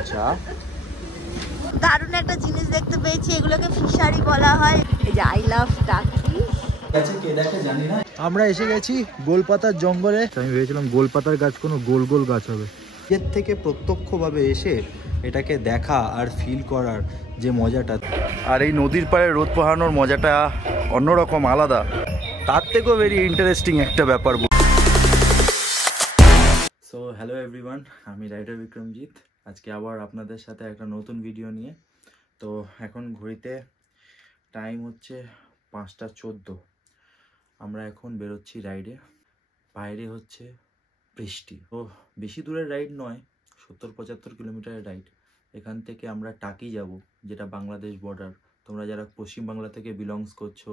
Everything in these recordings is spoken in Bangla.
আচ্ছা, দারুণ একটা জিনিস দেখতে পেয়েছি, এগুলোকে ফিশারি বলা হয়। এই যে আই লাভ টাকি। আমরা এসে গেছি গোলপাতার জঙ্গলে। আমি ভেবেছিলাম গোলপাতার গাছ কোনো গোল গোল গাছ হবে। এর থেকে প্রত্যক্ষভাবে এসে এটাকে দেখা আর ফিল করার যে মজাটা, আর এই নদীর পাড়ে রোদ পোহানোর মজাটা অন্যরকম, আলাদা। তার থেকেও ভেরি ইন্টারেস্টিং একটা ব্যাপার। সো হ্যালো এভরিওয়ান, আমি রাইডার বিক্রমজিৎ। আজকে আবার আপনাদের সাথে একটা নতুন ভিডিও নিয়ে। তো এখন ঘড়িতে টাইম হচ্ছে 5:14। আমরা এখন বেরোচ্ছি রাইডে। বাইরে হচ্ছে বৃষ্টি। তো বেশি দূরের রাইড নয়, 70-75 কিলোমিটারের রাইড। এখান থেকে আমরা টাকি যাব, যেটা বাংলাদেশ বর্ডার। তোমরা যারা পশ্চিমবাংলা থেকে বিলংস করছো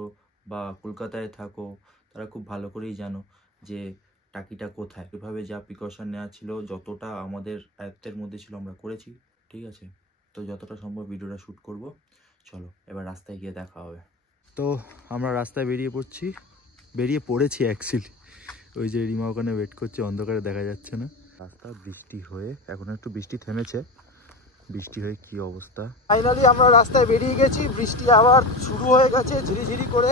বা কলকাতায় থাকো, তারা খুব ভালো করেই জানো যে টাকিটা কোথায়। এভাবে যা প্রিকশন নেওয়া ছিল, যতটা আমাদের আয়ত্তের মধ্যে ছিল আমরা করেছি, ঠিক আছে? তো যতটা সম্ভব ভিডিওটা শ্যুট করব। চলো এবার রাস্তায় গিয়ে দেখা হবে। তো আমরা রাস্তায় বেরিয়ে পড়েছি অ্যাকচুয়ালি। ওই যে রিমা ওখানে ওয়েট করছে, অন্ধকারে দেখা যাচ্ছে না। রাস্তা বৃষ্টি হয়ে, এখন একটু বৃষ্টি থেমেছে। বৃষ্টি হয়ে কি অবস্থা। ফাইনালি আমরা রাস্তায় বেরিয়ে গেছি। বৃষ্টি আবার শুরু হয়ে গেছে ঝিরিঝিরি করে,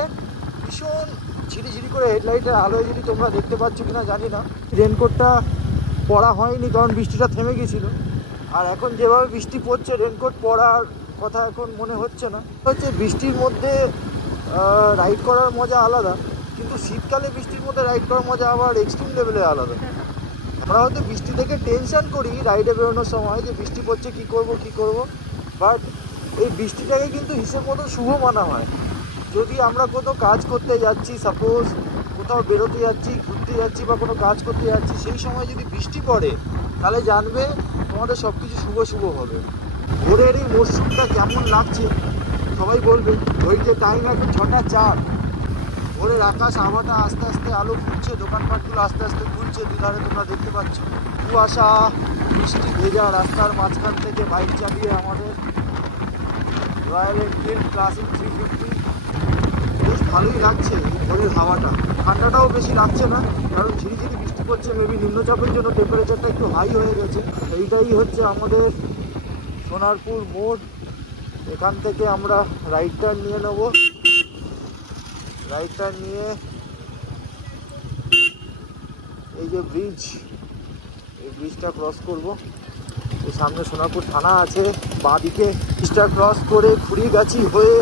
ভীষণ ঝিরিঝিরি করে। হেডলাইটের আলোয় যদি তোমরা দেখতে পাচ্ছ কিনা জানি না। রেনকোটটা পরা হয়নি কারণ বৃষ্টিটা থেমে গেছিল। আর এখন যেভাবে বৃষ্টি পড়ছে, রেনকোট পরার কথা এখন মনে হচ্ছে না। হচ্ছে বৃষ্টির মধ্যে রাইড করার মজা আলাদা, কিন্তু শীতকালে বৃষ্টির মধ্যে রাইড করার মজা আবার এক্সট্রিম লেভেলে আলাদা। আমরা হয়তো বৃষ্টি থেকে টেনশন করি রাইডে বেরোনোর সময়, যে বৃষ্টি পড়ছে কী করব, বাট এই বৃষ্টিটাকে কিন্তু হিসেব মতো শুভ মানা হয়। যদি আমরা কোনো কাজ করতে যাচ্ছি, সাপোজ কোথাও বেরোতে যাচ্ছি, ঘুরতে যাচ্ছি বা কোনো কাজ করতে যাচ্ছি, সেই সময় যদি বৃষ্টি পড়ে, তাহলে জানবে তোমাদের সব কিছু শুভ হবে। ভোরের এই মরশুমটা কেমন লাগছে সবাই বলবে। ওই যে টাইম এখন 6:04, ভোরের আকাশ, আবহাওয়াটা আস্তে আস্তে আলো ফুটছে, দোকানপাটগুলো আস্তে আস্তে খুলছে। দুধারে তোমরা দেখতে পাচ্ছ কুয়াশা, বৃষ্টি ভেজা রাস্তার মাঝখান থেকে বাইক চালিয়ে আমাদের রয়্যাল এনফিল্ড ক্লাসিক 350। বেশ ভালোই লাগছে ভোরের হাওয়াটা। ঠান্ডাটাও বেশি লাগছে না, কারণ ঝিরিঝিরি বৃষ্টি পড়ছে। মেবি নিম্নচাপের জন্য টেম্পারেচারটা একটু হাই হয়ে গেছে। এইটাই হচ্ছে আমাদের সোনারপুর মোড়। এখান থেকে আমরা রাইট টার্ন নিয়ে নেব। রাইট টার্ন নিয়ে এই যে ব্রিজ, এই ব্রিজটা ক্রস করব। এই সামনে সোনারপুর থানা আছে, বাঁ দিকে ব্রিজটা ক্রস করে খুড়িগাছি হয়ে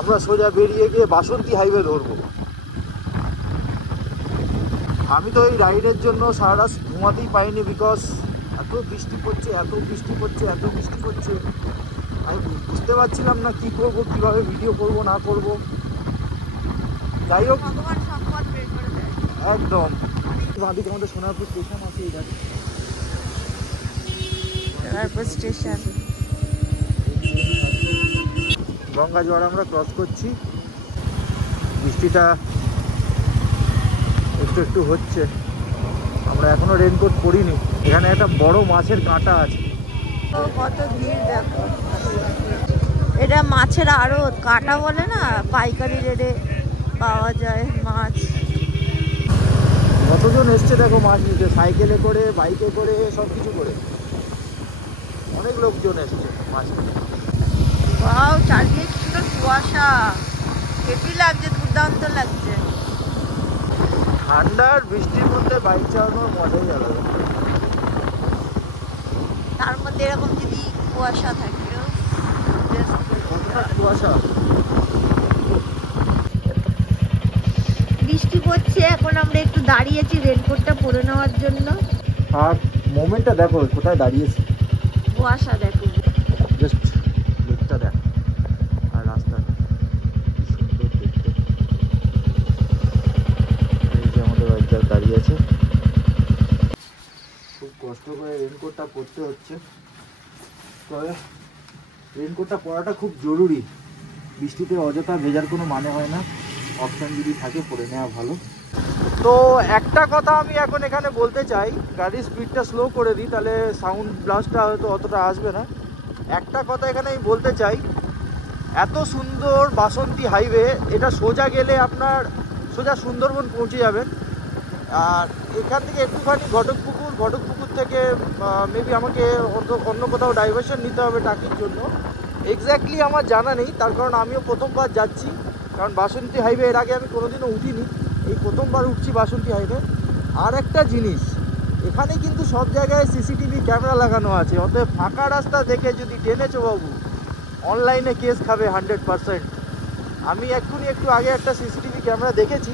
আমরা সোজা বেরিয়ে গিয়ে বাসন্তী হাইওয়ে ধরবো। আমি তো এই রাইডের জন্য সারা রাত ঘুমাতেই পাইনি, বিকজ এত বৃষ্টি পড়ছে। আমি বুঝতে পারছিলাম না কি করব, কিভাবে ভিডিও করব না করব। যাই হোক, একদম বাঁদিকে আমাদের সোনারপুর স্টেশন আছে। এই গাড়ি সোনারপুর স্টেশন, গঙ্গা জোয়ার আমরা ক্রস করছি। বৃষ্টিটা একটু হচ্ছে। আমরা এখনো রেনকোট পরিনি। এখানে একটা বড় মাছের কাঁটা আছে। কত ভিড় দেখো। এটা মাছের আড়ত, কাঁটা বলে না, পাইকারি রেটে পাওয়া যায় মাছ। কতজন এসছে দেখো মাছ নিতে, সাইকেলে করে, বাইকে করে, সব কিছু করে অনেক লোকজন এসছে মাছ নিতে। ওয়াও, চারদিকে সুন্দর কুয়াশা, হেভি লাগছে, দুর্দান্ত লাগছে। ঠান্ডার বৃষ্টির মধ্যে বাইক চালানোর মজাই আলাদা। তার মধ্যে এরকম যদি কুয়াশা থাকে, কুয়াশা, বৃষ্টি পড়ছে। এখন আমরা একটু দাঁড়িয়েছি রেনকোটটা পরে নেওয়ার জন্য। আর মোমেন্টটা দেখো কোথায় দাঁড়িয়েছি, কুয়াশা দেখো, জাস্ট লুকটা দেখ। আর রাস্তাটা সুন্দর দেখতে। এই যে আমাদের বাইকটা দাঁড়িয়েছে। খুব কষ্ট করে রেনকোটটা পরতে হচ্ছে, তবে রেনকোটটা পরাটা খুব জরুরি। বৃষ্টিতে অযথা ভেজার কোনো মানে হয় না, অপশান যদি থাকে পরে নেওয়া ভালো। তো একটা কথা আমি এখন এখানে বলতে চাই, গাড়ির স্পিডটা স্লো করে দিই, তাহলে সাউন্ড ব্লাস্টটা হয়তো অতটা আসবে না। একটা কথা এখানে আমি বলতে চাই, এত সুন্দর বাসন্তী হাইওয়ে, এটা সোজা গেলে আপনার সোজা সুন্দরবন পৌঁছে যাবেন। আর এখান থেকে একটুখানি ঘটকপুকুর ঘটকপুকুর থেকে মেবি আমাকে অন্য কোথাও ডাইভারশন নিতে হবে টাকির জন্য। এক্স্যাক্টলি আমার জানা নেই, তার কারণ আমিও প্রথমবার যাচ্ছি, কারণ বাসন্তী হাইওয়ে এর আগে আমি কোনোদিনও উঠিনি, এই প্রথমবার উঠছি বাসন্তী হাইওয়ে। আর একটা জিনিস, এখানে কিন্তু সব জায়গায় সিসিটিভি ক্যামেরা লাগানো আছে, অতএব ফাঁকা রাস্তা দেখে যদি টেনেছো বাবু, অনলাইনে কেস খাবে 100%। আমি এক্ষুনি একটু আগে একটা সিসিটিভি ক্যামেরা দেখেছি,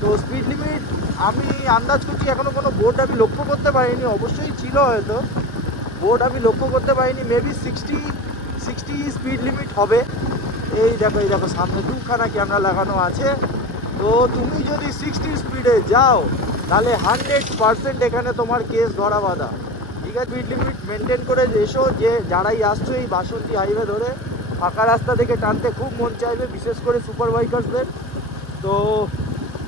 তো স্পিড লিমিট আমি আন্দাজ করছি, এখনও কোনো বোর্ড আমি লক্ষ্য করতে পারিনি, অবশ্যই ছিল হয়তো, বোর্ড আমি লক্ষ্য করতে পারিনি, মেবি 60 স্পিড লিমিট হবে। এই দেখো সামনে দুখানা ক্যামেরা লাগানো আছে, তো তুমি যদি 60 স্পিডে যাও তাহলে 100% এখানে তোমার কেস ধরা বাঁধা। ঠিক আছে, স্পিড লিমিট মেনটেন করে এসো, যে যারাই আসছো এই বাসন্তী হাইওয়ে ধরে ফাঁকা রাস্তা থেকে টানতে খুব মন চাইবে, বিশেষ করে সুপার বাইকার্সদের, তো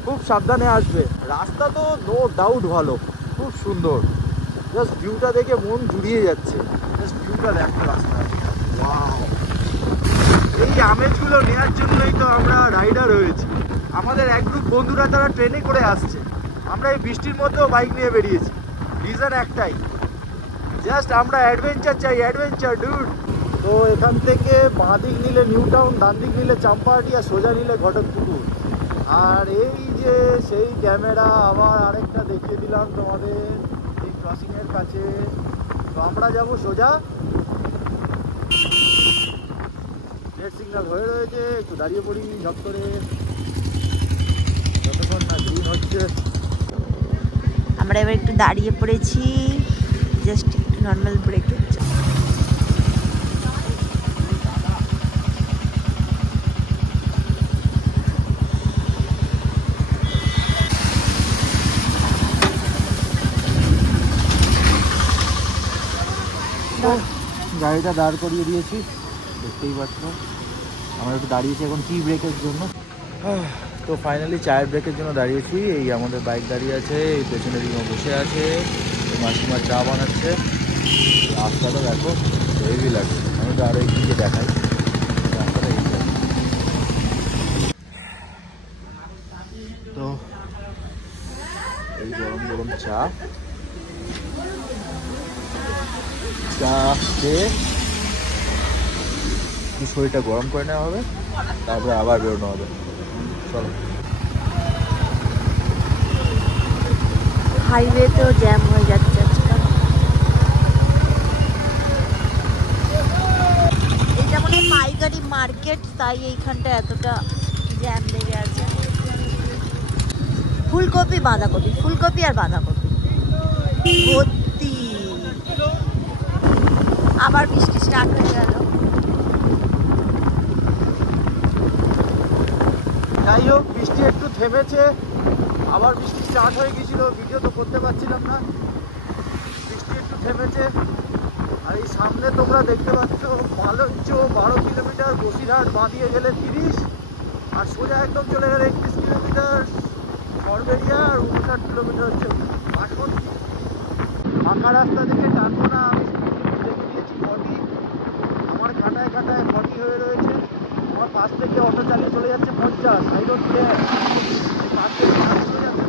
খুব সাবধানে আসবে। রাস্তা তো নো ডাউট ভালো, খুব সুন্দর, জাস্ট ভিউটা দেখে মন জুড়িয়ে যাচ্ছে, জাস্ট ভিউটা দেখো রাস্তা। এই আমেজগুলো নেওয়ার জন্যই তো আমরা রাইডার হয়েছি। আমাদের এক গ্রুপ বন্ধুরা তারা ট্রেনে করে আসছে, আমরা এই বৃষ্টির মধ্যেও বাইক নিয়ে বেরিয়েছি, রিজন একটাই, জাস্ট আমরা অ্যাডভেঞ্চার চাই, অ্যাডভেঞ্চার ডুড। তো এখান থেকে বাঁ দিক নিলে নিউ টাউন, ডান দিক নিলে চাম্পাহাটি, আর সোজা নিলে ঘটকপুকুর। আর এই যে সেই ক্যামেরা আবার আরেকটা দেখিয়ে দিলাম তোমাদের এই ক্রসিংয়ের কাছে। তো আমরা যাব সোজা, রেড সিগন্যাল হয়ে রয়েছে, একটু দাঁড়িয়ে পড়ি ঝপ করে, যতক্ষণ না গ্রিন হচ্ছে। আমরা এবার একটু দাঁড়িয়ে পড়েছি, জাস্ট একটু নর্মাল ব্রেকের জন্য। গাড়িটা দাঁড় করিয়ে দিয়েছি, দেখতেই পাচ্ছ, আমরা একটু দাঁড়িয়েছি এখন টি ব্রেকের জন্য। তো ফাইনালি চায়ের ব্রেকের জন্য দাঁড়িয়েছি। এই আমাদের বাইক দাঁড়িয়ে আছে, এই পেছনের দিকে বসে আছে, মাসিমা চা বানাচ্ছে। রাস্তাটা দেখো হেভি লাগে, আমি তো আরও একদিকে দেখাই রাস্তাটা এই লাগে। তো এই গরম গরম চা খেয়ে শরীরটা গরম করে নেওয়া হবে, তারপরে আবার বেরোনো হবে। চলো। হাইওয়েতেও জ্যাম হয়ে যাচ্ছে আজকাল। এটা মানে পাইকারি মার্কেট, তাই এইখানটা এতটা জ্যাম লেগে আছে। ফুলকপি বাঁধাকপি, ফুলকপি আর বাঁধাকপি ভর্তি। আবার বৃষ্টি স্টার্ট হয়ে গেল। যাই হোক, বৃষ্টি একটু থেমেছে, আবার বৃষ্টি স্টার্ট হয়ে গেছিল, ভিডিও তো করতে পারছিলাম না। বৃষ্টি একটু থেমেছে, আর এই সামনে তোমরা দেখতে পাচ্ছ পালঞ্চ 12 কিলোমিটার, বসিরহাট বাঁধিয়ে গেলে 30, আর সোজা একদম চলে গেলে 31 কিলোমিটার সরবেরিয়া, আর 59 কিলোমিটার হচ্ছে বাসন্তী। ফাঁকা রাস্তা থেকে টানবো না, আমি দেখে দিয়েছি 40, আমার কাটায় 40 হয়ে রয়েছে। আমার পাশ থেকে অটো চালিয়ে চলে যাচ্ছে 50, আই ডোন্ট কেয়ার। পাশ থেকে গাড়ি চলে যাচ্ছে,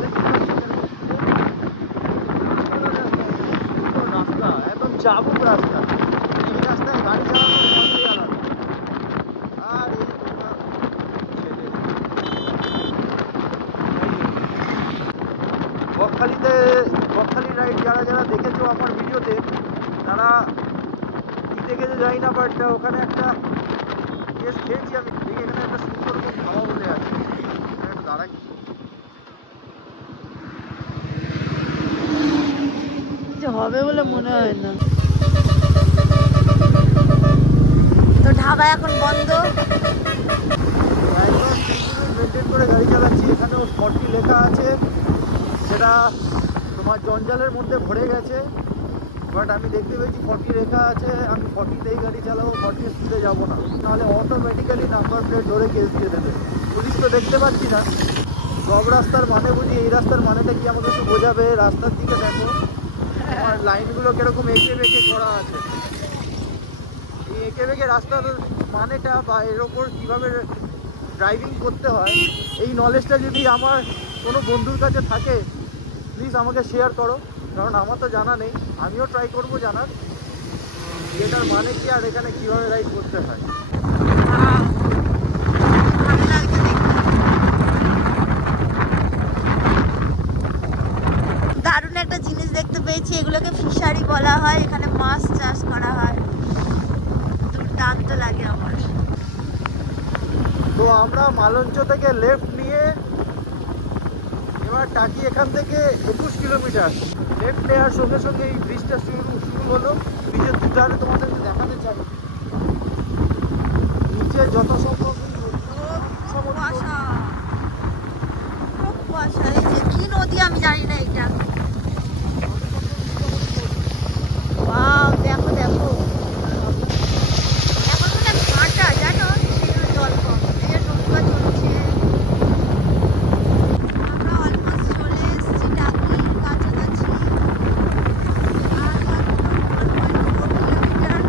রাস্তা একদম চাবুক রাস্তা, এই রাস্তায় গাড়ি চালানো মজাই আলাদা। আর এই বকখালি রাইড যারা দেখেছো আমার ভিডিওতে, তারা কি দেখেছে জানি না, বাট ওখানে একটা কেস খেয়েছি আমি। ঠিক এখানে একটা সুন্দরবন খাওয়া বলে আছে, একটু দাঁড়াই। কিছু হবে বলে মনে হয় না। তো ঢাবা এখন বন্ধ। মেনটেন করে গাড়ি চালাচ্ছি, এখানেও 40 লেখা আছে, সেটা তোমার জঞ্জালের মধ্যে ভরে গেছে, বাট আমি দেখতে পেয়েছি 40 লেখা আছে, আমি 40তেই গাড়ি চালাবো, 40 স্পিডে যাবো না, নাহলে অটোমেটিক্যালি নাম্বার প্লেট ধরে কেস দিয়ে দেবে। পুলিশ তো দেখতে পাচ্ছি না, সব রাস্তার মানে বুঝি, এই রাস্তার মানেটা কি আমাকে একটু বোঝাবে। রাস্তার দিকে দেখো আমার লাইনগুলো কিরকম এঁকে বেঁকে করা আছে, এই এঁকে বেঁকে রাস্তার মানেটা বা এর ওপর কীভাবে ড্রাইভিং করতে হয়, এই নলেজটা যদি আমার কোনো বন্ধুর কাছে থাকে প্লিজ আমাকে শেয়ার করো। কারণ আমার তো জানা নেই, আমিও ট্রাই করব জানার এটার মানে কি আর এখানে কিভাবে রাইড করতে হয়। দারুণ একটা জিনিস দেখতে পেয়েছি, এগুলোকে ফিশারি বলা হয়, এখানে মাছ চাষ করা হয়, দুর্দান্ত লাগে আমার। তো আমরা মালঞ্চ থেকে লেফট নিয়ে এবার টাকি এখান থেকে 21 কিলোমিটার লেফট নেওয়ার সঙ্গে সঙ্গে এই ব্রিজটা শুরু হলো। ব্রিজের দুধারে তোমাদেরকে দেখাতে চাই, নিচে যত সম্ভব কুয়াশা, কুয়াশা। এই যে কি নদী আমি জানি না এটা। ওয়াও, দেখো দেখো, এখন মনে হয় ভাটা, জানো, সেগুলো জল কম, এই যে নৌকা চলছে। আমরা অলমোস্ট চলে এসেছি টাকির কাছাকাছি। আর কিলোমিটার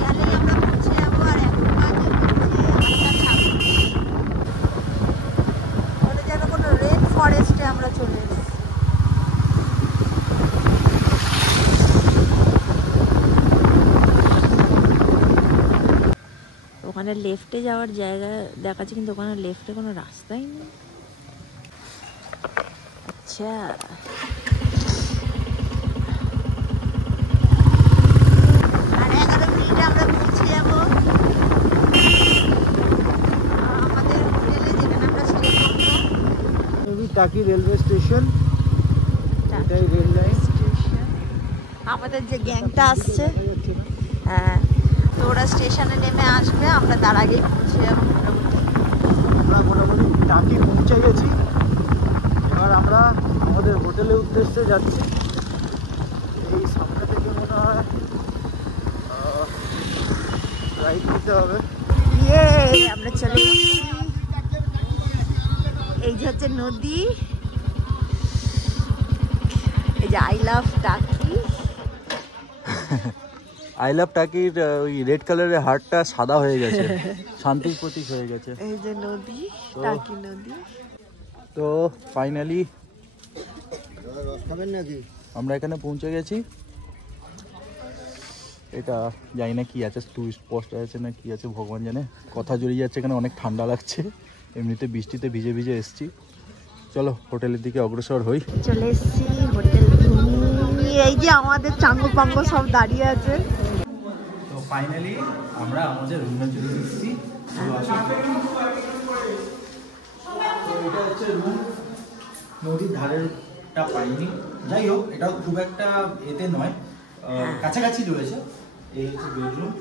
গেলেই আমরা পৌঁছে যাবো। আর এখন বাজে হচ্ছে যেন কোনো রেড ফরেস্টে আমরা চলে এসেছি। ওখানে লেফটে যাওয়ার জায়গা দেখাচ্ছে, কিন্তু ওখানে লেফটে কোনো রাস্তাই নেই। আচ্ছা, আর 11 মিনিটে আমরা পৌঁছে যাব আমাদের হোটেলে, যেখানে আমরা স্টে করবো। টাকি রেলওয়ে স্টেশন, এটাই রেল লাইন স্টেশন। আমাদের যে গ্যাংটা আসছে, হ্যাঁ, তো ওরা স্টেশনে নেমে আসবে, আমরা তার আগেই পৌঁছে যাবো মোটামুটি। আমরা মোটামুটি টাকি পৌঁছে গেছি। এবার আমরা আমাদের হোটেলের উদ্দেশ্যে যাচ্ছি। এই সামনে থেকে মনে হয় রাইড নিতে হবে। ইয়ে, আমরা চলে গেছি। এই যে হচ্ছে নদী, এই যে আই লাভ টাকি। আই লাভ টাকির ওই রেড কালারের হার্টটা সাদা হয়ে গেছে, শান্তির প্রতীক হয়ে গেছে। এই যে নদী, টাকি নদী। তো ফাইনালি আমরা এখানে পৌঁছে গেছি। এটা জানি না কি আছে, টুরিস্ট পোস্ট আছে না কি আছে ভগবান জানে, কথা জড়িয়ে যাচ্ছে। এখানে অনেক ঠান্ডা লাগছে, এমনিতে বৃষ্টিতে ভিজে ভিজে এসছি। চলো হোটেলের দিকে অগ্রসর হই। চলে এসেছি হোটেল। এই যে আমাদের চাঙ্গু পাঙ্গু সব দাঁড়িয়ে আছে। তো ফাইনালি আমরা আমাদের রুমে চলে এসেছি। তো এটা হচ্ছে রুম, নদীর ধারেরটা পাইনি, যাই হোক এটাও খুব একটা এতে নয়, কাছাকাছি রয়েছে। এই হচ্ছে বেডরুম,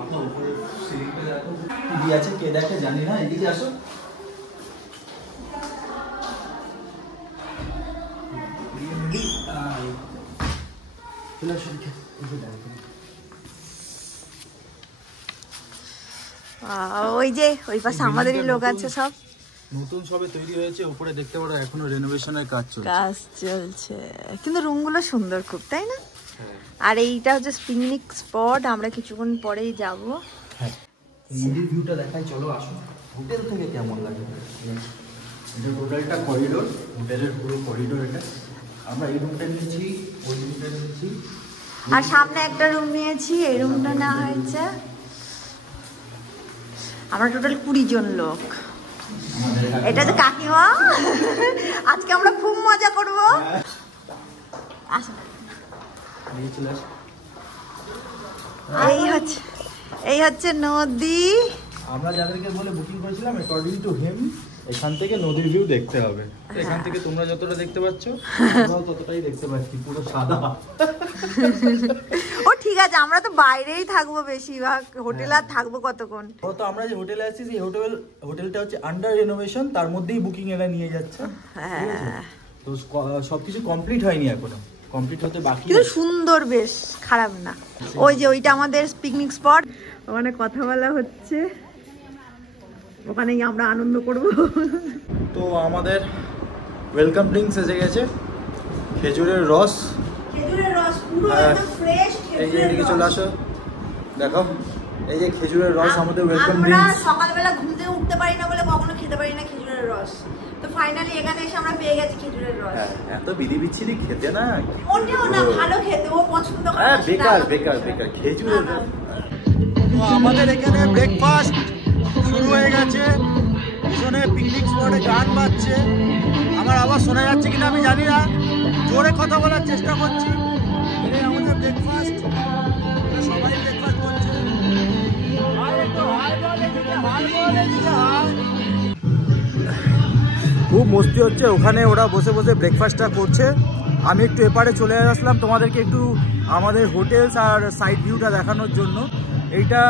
আপনার উপরে সিলিংটা দেখো টিভি আছে, কে দেখে জানি না। এদিকে আসো, ওই যে ওই পাশে আমাদেরই লোক আছে, সব নতুন সবে তৈরি হয়েছে। উপরে দেখতে পারো এখনো রেনোভেশনের কাজ চলছে, কিন্তু রুমগুলো সুন্দর খুব, তাই না? আর এইটা হচ্ছে পিকনিক স্পট, আমরা কিছুক্ষণ পরেই যাব। হ্যাঁ, নদীর ভিউটা দেখাই, চলো আসো। হোটেল থেকে কেমন লাগে, এটা টোটালটা করিডোর, হোটেলের পুরো করিডোর। এটা আমরা এই রুমটা নিয়েছি, ওই রুমটা নিয়েছি, আর সামনে একটা রুম নিয়েছি, এই রুমটা নেওয়া হয়েছে। আমরা টোটাল 20 জন লোক। এটা যে কাকিমা, আজকে আমরা খুব মজা করবো। আসো, এই হচ্ছে নদী। আমরা যাদেরকে বলে বুকিং করেছিলাম, অ্যাকর্ডিং টু হিম এখান থেকে নদীর ভিউ দেখতে হবে। এখান থেকে তোমরা যতটা দেখতে পাচ্ছ আমরাও ততটাই দেখতে পাচ্ছি, পুরো সাদা। ও ঠিক আছে, আমরা তো বাইরেই থাকবো বেশিরভাগ, হোটেল আর থাকবো কতক্ষণ। তো আমরা যে হোটেলে আছি, সেই হোটেলটা হচ্ছে আন্ডার রিনোভেশন, তার মধ্যেই বুকিং এরা নিয়ে যাচ্ছে। হ্যাঁ, তো সবকিছু কমপ্লিট হয়নি এখনো, কমপ্লিট হতে বাকি। কিন্তু সুন্দর, বেশ খারাপ না। ওই যে ওইটা আমাদের পিকনিক স্পট, ওখানে কথা বলা হচ্ছে, ওখানেই আমরা আনন্দ করব। তো আমাদের ওয়েলকাম ড্রিঙ্কস এসে গেছে, খেজুরের রস। খেজুরের রস পুরো একদম ফ্রেশ। এই যে এদিকে চলে আসো, দেখো এই যে খেজুরের রস আমাদের ওয়েলকাম আমরা ড্রিঙ্কস। সকালবেলা ঘুম থেকে উঠতে পারি না বলে কখনো খেতে পারি না খেজুরের রস, তো ফাইনালি এখানে এসে আমরা পেয়ে গেছি খেজুরের রস। হ্যাঁ, এত বিধি বিচ্ছিরি খেতে না, কি ওটাও না ভালো খেতে, ও পছন্দ করে। হ্যাঁ, বেকার বেকার বেকার খেজুরের রস। তো আমাদের এখানে ব্রেকফাস্ট শুরু হয়ে গেছে, পিছনে পিকনিক স্পটে গান বাজছে, আমার আবার শোনা যাচ্ছে কিনা আমি জানি না, জোরে কথা বলার চেষ্টা করছি। এটাই আমাদের ব্রেকফাস্ট, সবাই ব্রেকফাস্ট করছে। খুব মস্তি হচ্ছে ওখানে, ওরা বসে বসে ব্রেকফাস্টটা করছে। আমি একটু এপারে চলে আসলাম তোমাদেরকে একটু আমাদের হোটেলস আর সাইড ভিউটা দেখানোর জন্য। এইটা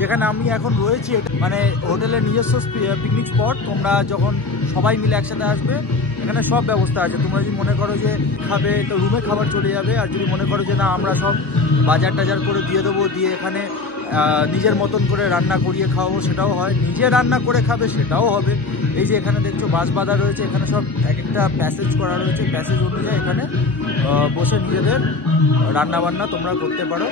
যেখানে আমি এখন রয়েছি, এটা মানে হোটেলের নিজস্ব পিকনিক স্পট। তোমরা যখন সবাই মিলে একসাথে আসবে, এখানে সব ব্যবস্থা আছে। তোমরা যদি মনে করো যে খাবে, তো রুমে খাবার চলে যাবে। আর যদি মনে করো যে না, আমরা সব বাজার টাজার করে দিয়ে দেবো, দিয়ে এখানে নিজের মতন করে রান্না করিয়ে খাওয়াবো, সেটাও হয়। নিজে রান্না করে খাবে, সেটাও হবে। এই যে এখানে দেখছো বাঁশ বাঁধা রয়েছে, এখানে সব এক একটা প্যাসেজ করা রয়েছে, প্যাসেজ অনুযায়ী এখানে বসে নিজেদের রান্না বান্না তোমরা করতে পারো।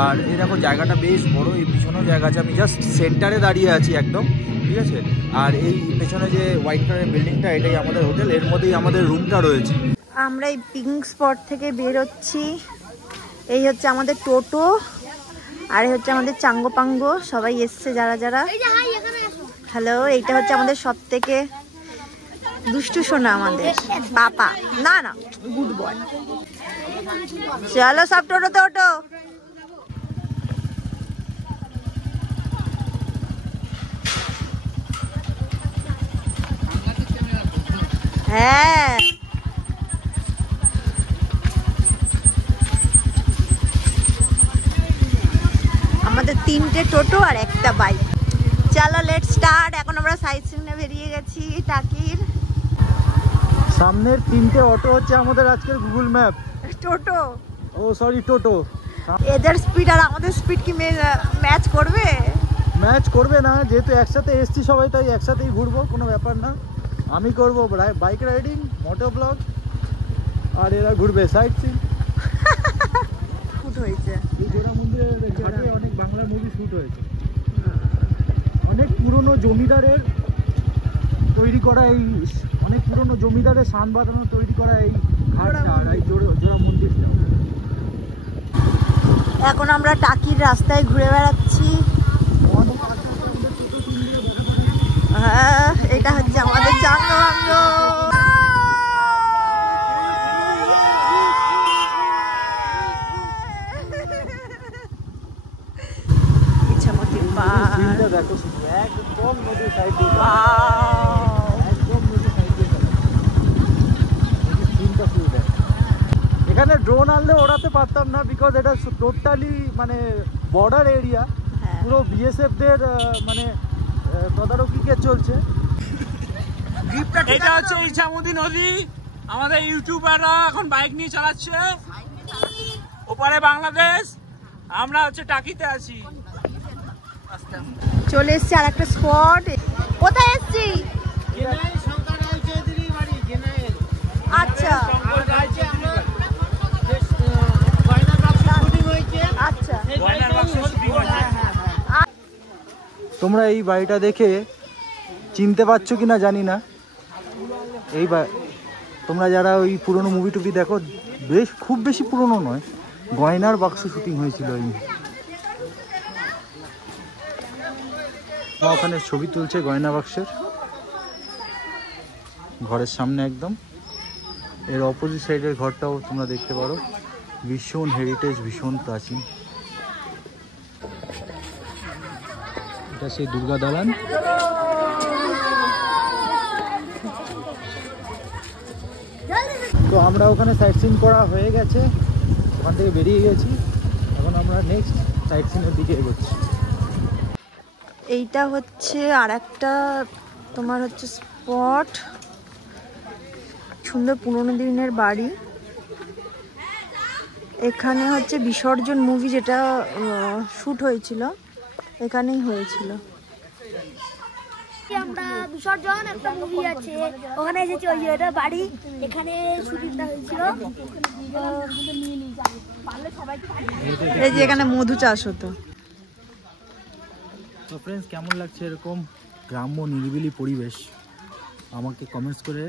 আর এই দেখো জায়গাটা বেশ বড়, এই পিছনেও জায়গা আছে। আমি জাস্ট সেন্টারে দাঁড়িয়ে আছি একদম, ঠিক আছে। আর এই পেছনে যে হোয়াইট কালারের বিল্ডিংটা, এটাই আমাদের হোটেল, এর মধ্যেই আমাদের রুমটা রয়েছে। আমরা এই পিকনিক স্পট থেকে বেরোচ্ছি। এই হচ্ছে আমাদের টোটো, আর এই হচ্ছে আমাদের চাঙ্গো পাঙ্গো, সবাই এসছে যারা যারা। হ্যালো, এইটা হচ্ছে আমাদের সব থেকে দুষ্টু সোনা, আমাদের পাপা, না না গুড বয়। চলো সব টোটোতে ওঠো। হ্যাঁ, আমাদের 3টে টোটো আর একটা বাইক। চলো লেটস স্টার্ট। এখন আমরা সাইড সিনে বেরিয়ে গেছি টাকির। সামনের 3টে অটো হচ্ছে আমাদের আজকের গুগল ম্যাপ। টোটো, ও সরি, টোটো। এদের স্পিড আর আমাদের স্পিড কি ম্যাচ করবে? ম্যাচ করবে না, যেহেতু একসাথে এসছি সবাই, তাই একসাথেই ঘুরবো, কোনো ব্যাপার না। আমি করবো বাইক রাইডিং, মোটো ব্লগ, আর এরা ঘুরবে সাইট সিন। শুট হয়েছে এই জোড়া মন্দিরের ঘাটে অনেক বাংলা মুভি শুট হয়েছে। অনেক পুরনো জমিদারের তৈরি করা এই, অনেক পুরনো জমিদারের সান বাঁধানো তৈরি করা এই ঘাটটা, আর এই জোড়া মন্দিরটা। এখন আমরা টাকির রাস্তায় ঘুরে বেড়াচ্ছি। হ্যাঁ, এটা হচ্ছে আমাদের চাঙ্গো পাঙ্গো। ইছামতির পাহাড়, দেখো শুধু একদম নদীর সাইড দিয়ে, Wow! একদম নদীর সাইড দিয়ে সিনটা শুরু দেয়। এখানে ড্রোন আনলে ওড়াতে পারতাম না, বিকজ এটা টোটালি মানে বর্ডার এরিয়া, হ্যাঁ। পুরো বিএসএফ দের মানে তদারকিকে চলছে। এটা হচ্ছে ইছামতি নদী। আমাদের ইউটিউবাররা এখন বাইক নিয়ে চালাচ্ছে, ওপারে বাংলাদেশ, আমরা হচ্ছে টাকিতে আছি। চলে এসছি আর একটা স্পট। কোথায় এসছি? আচ্ছা আচ্ছা, তোমরা এই বাড়িটা দেখে চিনতে পারছো কিনা জানি না। এই তোমরা যারা ওই পুরনো মুভি টুভি দেখো, বেশ খুব বেশি পুরনো নয়, গয়নার বাক্স শুটিং হয়েছিল। ওখানে ছবি তুলছে গয়না বাক্সের, ঘরের সামনে একদম। এর অপোজিট সাইডের ঘরটাও তোমরা দেখতে পারো, ভীষণ হেরিটেজ, ভীষণ প্রাচীন। এটা সেই দুর্গা দালান। তো আমরা ওখানে সাইট সিন করা হয়ে গেছে, ওখান থেকে বেরিয়ে গেছি। এখন আমরা নেক্সট সাইট সিনের দিকে এগোচ্ছি। এইটা হচ্ছে আর একটা তোমার হচ্ছে স্পট, সুন্দর পুরোনো দিনের বাড়ি। এখানে হচ্ছে বিসর্জন মুভি যেটা শুট হয়েছিল, এখানেই হয়েছিল। আমরা বিসর্জন একটা মুভি আছে, ওখানে এসেছি, ওই এটা বাড়ি, এখানে শুটিংটা হয়েছিল। এই যে এখানে মধু চাষ হতো। তো ফ্রেন্ডস, কেমন লাগছে এরকম গ্রাম্য নিরিবিলি পরিবেশ আমাকে কমেন্টস করে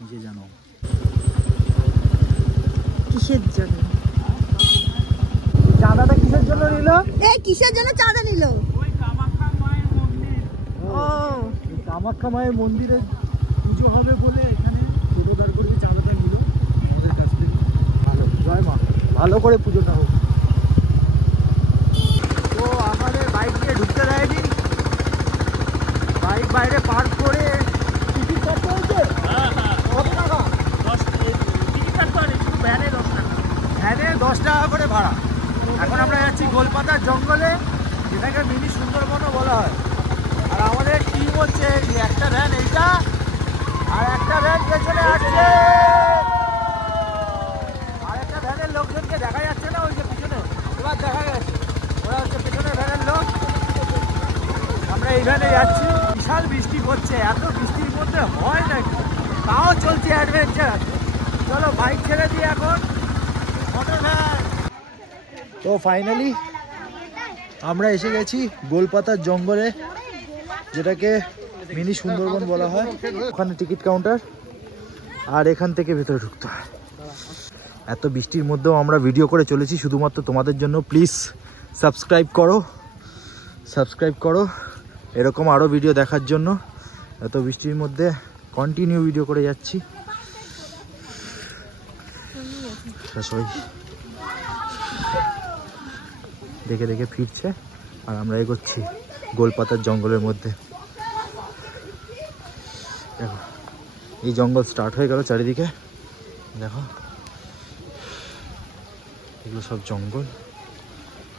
নিজে জানাও। কিসের জন্য চাঁদাটা কিসের জন্য নিল? এই কিসের জন্য চাঁদা নিল? ওই কামাখ্যা মায়ের মন্দির। ও কামাখ্যা মায়ের মন্দিরে পুজো হবে বলে এখানে টোটো দাঁড় করে চাঁদাটা নিল আমাদের কাছ থেকে। ভালো, জয় মা, ভালো করে পুজোটা হোক। তো আমাদের বাইক নিয়ে ঢুকতে দেয়নি, বাইক বাইরে পার্ক করে টিকিট কাটতে হয়েছে। কত টাকা? টিকিট কাটতে হয় শুধু ভ্যানে 10 টাকা। ভ্যানে 10 টাকা করে ভাড়া। এখন আমরা যাচ্ছি গোলপাতার জঙ্গলে, যেটাকে মিনি সুন্দরবনও বলা হয়। আর আমাদের টিম হচ্ছে একটা ভ্যান এইটা, আর একটা ভ্যান পেছনে আসছে, আর একটা ভ্যানের লোকজনকে দেখা যাচ্ছে না, ওই যে পিছনে এবার দেখা গেছে, ওরা হচ্ছে পেছনের ভ্যানের লোক। আমরা এই ভ্যানে যাচ্ছি। বিশাল বৃষ্টি হচ্ছে, এত বৃষ্টির মধ্যে হয় নাকি, তাও চলছে অ্যাডভেঞ্চার। চলো বাইক ছেড়ে দিই এখন, মোটর ভ্যান। তো ফাইনালি আমরা এসে গেছি গোলপাতার জঙ্গলে, যেটাকে মিনি সুন্দরবন বলা হয়। ওখানে টিকিট কাউন্টার, আর এখান থেকে ভেতরে ঢুকতে হয়। এত বৃষ্টির মধ্যেও আমরা ভিডিও করে চলেছি শুধুমাত্র তোমাদের জন্য। প্লিজ সাবস্ক্রাইব করো এরকম আরও ভিডিও দেখার জন্য। এত বৃষ্টির মধ্যে কন্টিনিউ ভিডিও করে যাচ্ছি। সবাই দেখে দেখে ফিরছে, আর আমরা এগোচ্ছি গোলপাতার জঙ্গলের মধ্যে। দেখো, এই জঙ্গল স্টার্ট হয়ে গেল চারিদিকে। দেখো, এগুলো সব জঙ্গল।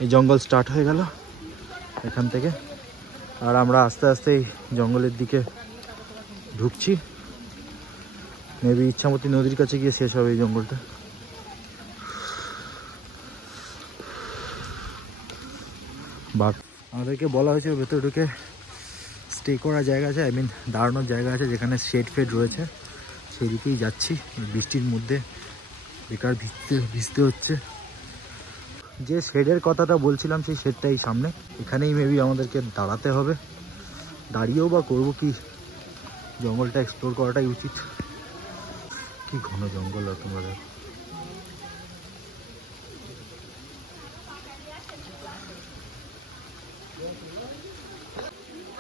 এই জঙ্গল স্টার্ট হয়ে গেল এখান থেকে, আর আমরা আস্তে আস্তে এই জঙ্গলের দিকে ঢুকছি। মেবি ইচ্ছামতি নদীর কাছে গিয়ে শেষ হবে এই জঙ্গলটা। বাট আমাদেরকে বলা হয়েছে ভেতরে ঢুকে স্টে করার জায়গা আছে, দাঁড়ানোর জায়গা আছে, যেখানে শেড ফেড রয়েছে। সেই দিকেই যাচ্ছি। বৃষ্টির মধ্যে বেকার ভিজতে হচ্ছে। যে শেডের কথাটা বলছিলাম সেই শেডটাই সামনে, এখানেই মেবি আমাদেরকে দাঁড়াতে হবে। দাঁড়িয়েও বা করবো কি, জঙ্গলটা এক্সপ্লোর করাটাই উচিত। কি ঘন জঙ্গল, আর তোমরা দেখো।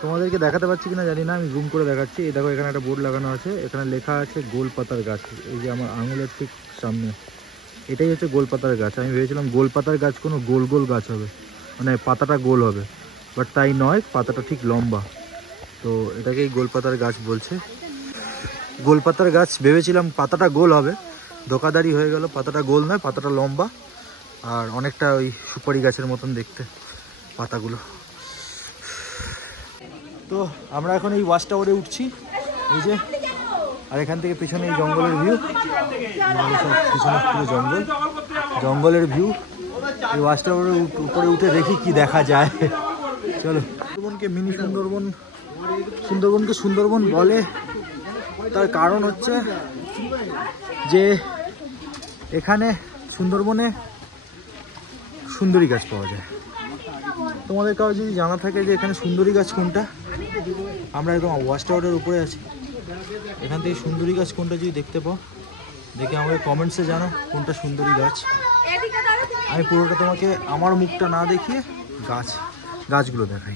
তোমাদেরকে দেখাতে পাচ্ছি কিনা জানি না, আমি জুম করে দেখাচ্ছি। এই দেখো, এখানে একটা বোর্ড লাগানো আছে, এখানে লেখা আছে গোলপাতার গাছ। এই যে আমার আঙুলের ঠিক সামনে, এটাই হচ্ছে গোলপাতার গাছ। আমি ভেবেছিলাম গোলপাতার গাছ কোনো গোল গোল গাছ হবে, মানে পাতাটা গোল হবে, বাট তাই নয়, পাতাটা ঠিক লম্বা। তো এটাকেই গোলপাতার গাছ বলছে। গোলপাতার গাছ ভেবেছিলাম পাতাটা গোল হবে, ধোকাদারি হয়ে গেল। পাতাটা গোল নয়, পাতাটা লম্বা, আর অনেকটা ওই সুপারি গাছের মতন দেখতে পাতাগুলো। তো আমরা এখন এই ওয়াচ টাওয়ারে উঠছি, এই যে, আর এখান থেকে পিছনে এই জঙ্গলের ভিউ, পিছনে পুরো জঙ্গলের ভিউ। এই ওয়াচ টাওয়ারের উপরে উঠে দেখি কি দেখা যায়। চলো। সুন্দরবনকে মিনি সুন্দরবনকে সুন্দরবন বলে, তার কারণ হচ্ছে যে এখানে সুন্দরবনে সুন্দরী গাছ পাওয়া যায়। তোমাদের কারো যদি জানা থাকে যে এখানে সুন্দরী গাছ কোনটা, আমরা একদম ওয়াচ টাওয়ারের উপরে আছি, এখান থেকে সুন্দরী গাছ কোনটা যদি দেখতে পাও, দেখে আমাকে কমেন্টসে জানো কোনটা সুন্দরী গাছ। আমি পুরোটা তোমাকে আমার মুখটা না দেখিয়ে গাছগুলো দেখাই।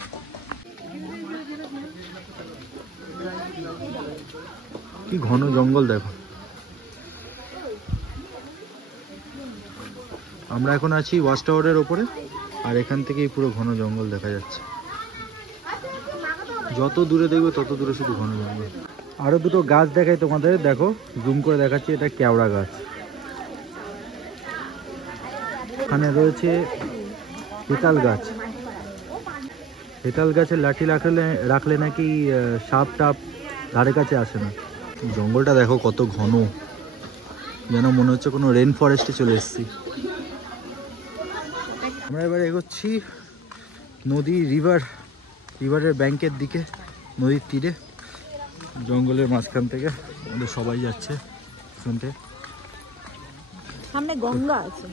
কি ঘন জঙ্গল দেখো। আমরা এখন আছি ওয়াচ টাওয়ারের ওপরে, আর এখান থেকেই পুরো ঘন জঙ্গল দেখা যাচ্ছে। যত দূরে দেখবে তত দূরে শুধু ঘন জঙ্গল। আরো দুটো গাছ দেখাই তোমাদের, দেখো জুম করে দেখাচ্ছি। এটা কেওড়া গাছ, এখানে রয়েছে হেতাল গাছ। হেতাল গাছের লাঠি রাখলে নাকি সাপ টাপ ধারে কাছে আসে না। জঙ্গলটা দেখো কত ঘন, যেন মনে হচ্ছে কোনো রেন ফরেস্টে চলে এসেছি। আমরা এবার এগোচ্ছি রিভারের ব্যাংকের দিকে, নদীর তীরে। জঙ্গলের মাঝখান থেকে আমাদের সবাই যাচ্ছে শুনতে। সামনে গঙ্গা আছে,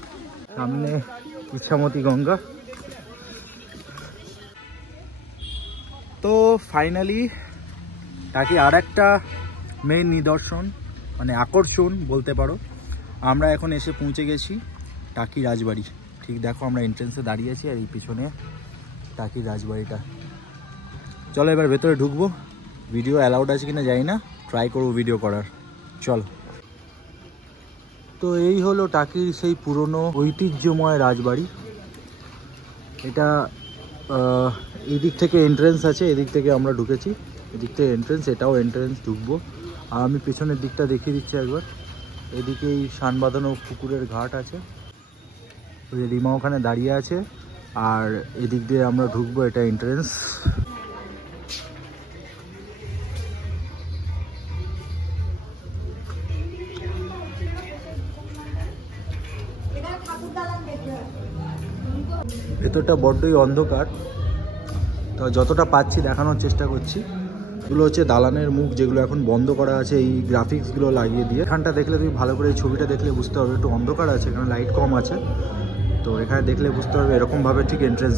সামনে ইচ্ছামতি গঙ্গা। তো ফাইনালি টাকি আর একটা মেইন নিদর্শন মানে আকর্ষণ বলতে পারো, আমরা এখন এসে পৌঁছে গেছি টাকি রাজবাড়ি। ঠিক দেখো আমরা এন্ট্রেন্সে দাঁড়িয়ে আছি আর এই পিছনে টাকি রাজবাড়িটা। চলো এবার ভেতরে ঢুকবো, ভিডিও অ্যালাউড আছে কিনা জানি না, ট্রাই করবো ভিডিও করার। চল। তো এই হলো টাকির সেই পুরনো ঐতিহ্যময় রাজবাড়ি। এটা এই দিক থেকে এন্ট্রেন্স আছে, এদিক থেকে আমরা ঢুকেছি, এদিক থেকে এন্ট্রেন্স, এটাও এন্ট্রেন্স, ঢুকবো। আর আমি পেছনের দিকটা দেখিয়ে দিচ্ছি একবার। এদিকে এই শান বাঁধানো পুকুরের ঘাট আছে, ওই যে রিমা ওখানে দাঁড়িয়ে আছে, আর এদিক দিয়ে আমরা ঢুকবো, এটা এন্ট্রেন্স। ভেতরটা বড্ডই অন্ধকার, তো যতটা পাচ্ছি দেখানোর চেষ্টা করছি। এগুলো হচ্ছে দালানের মুখ, যেগুলো এখন বন্ধ করা আছে এই গ্রাফিক্সগুলো লাগিয়ে দিয়ে। এখানটা দেখলে তুমি ভালো করে এই ছবিটা দেখলে বুঝতে পারবে, একটু অন্ধকার আছে, এখানে লাইট কম আছে, তো এখানে দেখলে বুঝতে পারবে এরকমভাবে ঠিক এন্ট্রেন্স,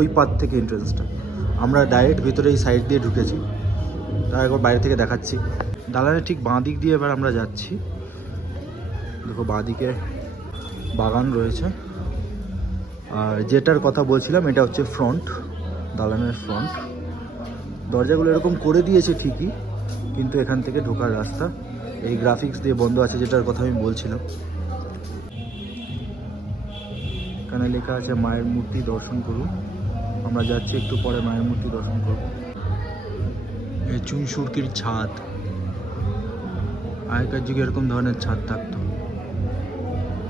ওই পাত থেকে এন্ট্রেন্সটা। আমরা ডাইরেক্ট ভিতরে এই সাইড দিয়ে ঢুকেছি, তা একবার বাইরে থেকে দেখাচ্ছি। দালানের ঠিক বাঁ দিক দিয়ে এবার আমরা যাচ্ছি। দেখো বাঁ দিকে বাগান রয়েছে, আর যেটার কথা বলছিলাম এটা হচ্ছে ফ্রন্ট, দালানের ফ্রন্ট। দরজাগুলো এরকম করে দিয়েছে ঠিকই, কিন্তু এখান থেকে ঢোকার রাস্তা এই গ্রাফিক্স দিয়ে বন্ধ আছে, যেটার কথা আমি বলছিলাম। এখানে লেখা আছে মায়ের মূর্তি দর্শন করুন। আমরা যাচ্ছি একটু পরে মায়ের মূর্তি দর্শন করব। এই চুনসুরকির ছাদ, আগেকার যুগে এরকম ধরনের ছাদ থাকতো।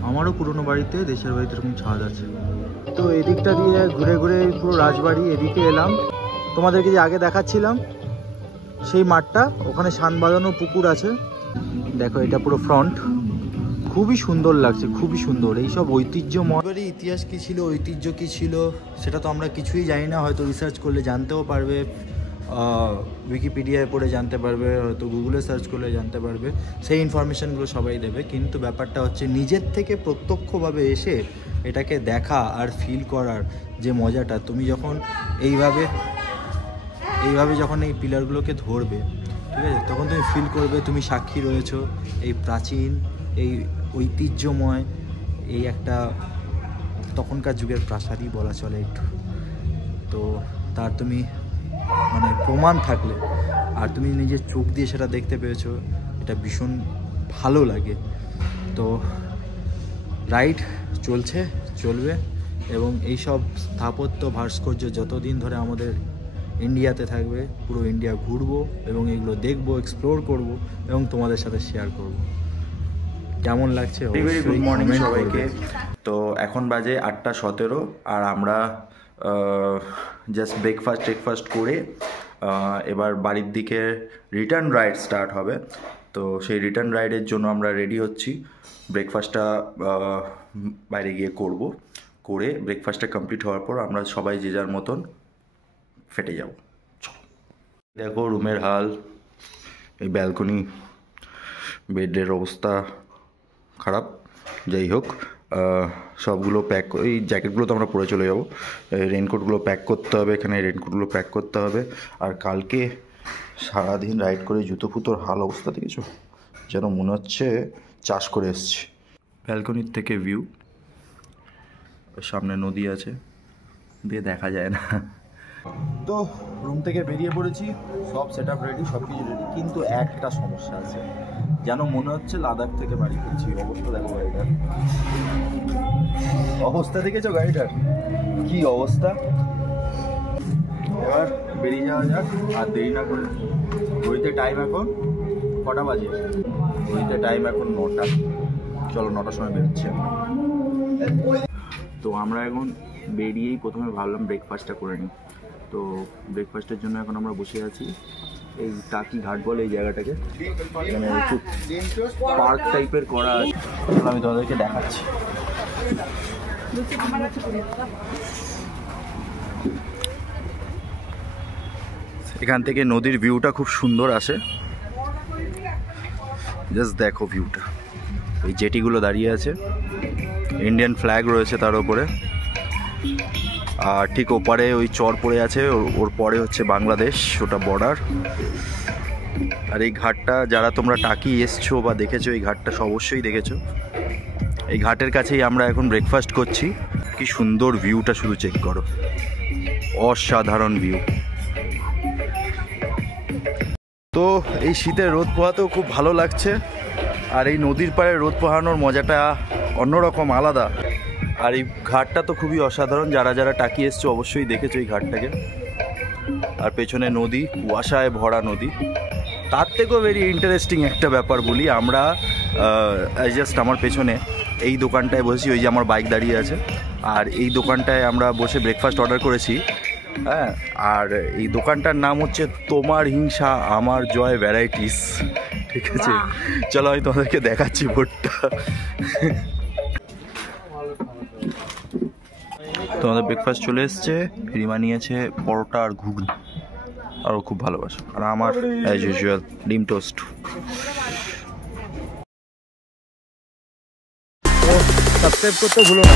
আমারও পুরনো বাড়িতে, দেশের বাড়িতে এরকম ছাদ আছে। তো এদিকটা দিয়ে ঘুরে ঘুরে পুরো রাজবাড়ি এদিকে এলাম। তোমাদেরকে যে আগে দেখাচ্ছিলাম সেই মাঠটা, ওখানে শান বাঁধানো পুকুর আছে। দেখো এটা পুরো ফ্রন্ট, খুবই সুন্দর লাগছে, খুবই সুন্দর। এইসব ঐতিহ্যময় ইতিহাস কী ছিল, ঐতিহ্য কী ছিল সেটা তো আমরা কিছুই জানি না, হয়তো রিসার্চ করলে জানতেও পারবে, উইকিপিডিয়ায় পড়ে জানতে পারবে, হয়তো গুগলে সার্চ করলে জানতে পারবে, সেই ইনফরমেশানগুলো সবাই দেবে। কিন্তু ব্যাপারটা হচ্ছে নিজের থেকে প্রত্যক্ষভাবে এসে এটাকে দেখা আর ফিল করার যে মজাটা, তুমি যখন এইভাবে যখন এই পিলারগুলোকে ধরবে, ঠিক আছে, তখন তুমি ফিল করবে তুমি সাক্ষী রয়েছো এই প্রাচীন, এই ঐতিহ্যময়, এই একটা তখনকার যুগের প্রাসাদই বলা চলে একটু। তো তার তুমি মানে প্রমাণ থাকলে, আর তুমি নিজের চোখ দিয়ে সেটা দেখতে পেয়েছো, এটা ভীষণ ভালো লাগে। তো রাইড চলবে, এবং এইসব স্থাপত্য ভাস্কর্য যতদিন ধরে আমাদের ইন্ডিয়াতে থাকবে, পুরো ইন্ডিয়া ঘুরবো এবং এগুলো দেখবো, এক্সপ্লোর করব এবং তোমাদের সাথে শেয়ার করব। কেমন লাগছে? ভেরি গুড মর্নিং সবাইকে। তো এখন বাজে 8:17, আর আমরা জাস্ট ব্রেকফাস্ট করে এবার বাড়ির দিকে রিটার্ন রাইড স্টার্ট হবে। তো সেই রিটার্ন রাইডের জন্য আমরা রেডি হচ্ছি। ব্রেকফাস্টটা বাইরে গিয়ে করে ব্রেকফাস্টটা কমপ্লিট হওয়ার পর আমরা সবাই যে যার মতন ফেটে যাব। দেখো রুমের হাল, এই ব্যালকনি, বেডের অবস্থা খারাপ। যাই হোক, সবগুলো প্যাক, এই জ্যাকেটগুলো তো আমরা পরে চলে যাবো, রেনকোটগুলো প্যাক করতে হবে, এখানে রেনকোটগুলো প্যাক করতে হবে। আর কালকে সারাদিন রাইড করে জুতো ফুতোর হাল অবস্থা দেখেছো, যেন মনে হচ্ছে চাষ করে এসছি। ব্যালকনির থেকে ভিউ, সামনে নদী আছে, দিয়ে দেখা যায় না। তো রুম থেকে বেরিয়ে পড়েছি, সব সেট আপ রেডি, সব কিছু রেডি, কিন্তু একটা সমস্যা আছে, যেন মনে হচ্ছে লাদাখ থেকে বাড়ি ফিরছি। অবস্থা দেখো গাড়িটার, অবস্থা দেখেছো গাড়িটার কি অবস্থা। এবার বেরিয়ে যাওয়া যাক, আর দেরি না করে। ঘড়িতে টাইম এখন কটা বাজে? ঘড়িতে টাইম এখন 9টা। চলো 9টার সময় বেরোচ্ছি। তো আমরা এখন বেরিয়েই প্রথমে ভাবলাম ব্রেকফাস্টটা করে নিই। তো ব্রেকফাস্টের জন্য এখন আমরা বসে আছি এই টাকি ঘাট বলে এই জায়গাটাকে, মানে একটু পার্ক টাইপের করা আছে। আমি তোমাদেরকে দেখাচ্ছি। এখান থেকে নদীর ভিউটা খুব সুন্দর আসে, জাস্ট দেখো ভিউটা। এই জেটিগুলো দাঁড়িয়ে আছে, ইন্ডিয়ান ফ্ল্যাগ রয়েছে তার উপরে। আর ঠিক ওপারে ওই চর পড়ে আছে, ওর পরে হচ্ছে বাংলাদেশ, ওটা বর্ডার। আর এই ঘাটটা যারা তোমরা টাকি এসছো বা দেখেছো, এই ঘাটটা অবশ্যই দেখেছো। এই ঘাটের কাছেই আমরা এখন ব্রেকফাস্ট করছি। কি সুন্দর ভিউটা শুধু চেক করো, অসাধারণ ভিউ। তো এই শীতে রোদ পোহাতেও খুব ভালো লাগছে, আর এই নদীর পাড়ে রোদ পোহানোর মজাটা অন্যরকম, আলাদা। আর এই ঘাটটা তো খুবই অসাধারণ, যারা যারা টাকি এসছো অবশ্যই দেখেছো এই ঘাটটাকে। আর পেছনে নদী, কুয়াশায় ভরা নদী। তার থেকেও ভেরি ইন্টারেস্টিং একটা ব্যাপার বলি, আমরা জাস্ট আমার পেছনে এই দোকানটায় বসেছি, ওই যে আমার বাইক দাঁড়িয়ে আছে, আর এই দোকানটায় আমরা বসে ব্রেকফাস্ট অর্ডার করেছি। হ্যাঁ, আর এই দোকানটার নাম হচ্ছে তোমার হিংসা আমার জয় ভ্যারাইটিস। ঠিক আছে, চলো আমি তোমাদেরকে দেখাচ্ছি বোর্ডটা। তোমাদের ব্রেকফাস্ট চলে এসছে, রিমা নিয়েছে পরোটা আর ঘুগনি, আরও খুব ভালোবাসো। আর আমার অ্যাজ ইউজুয়াল ডিম টোস্ট। সাবস্ক্রাইব করতে ভুলো না।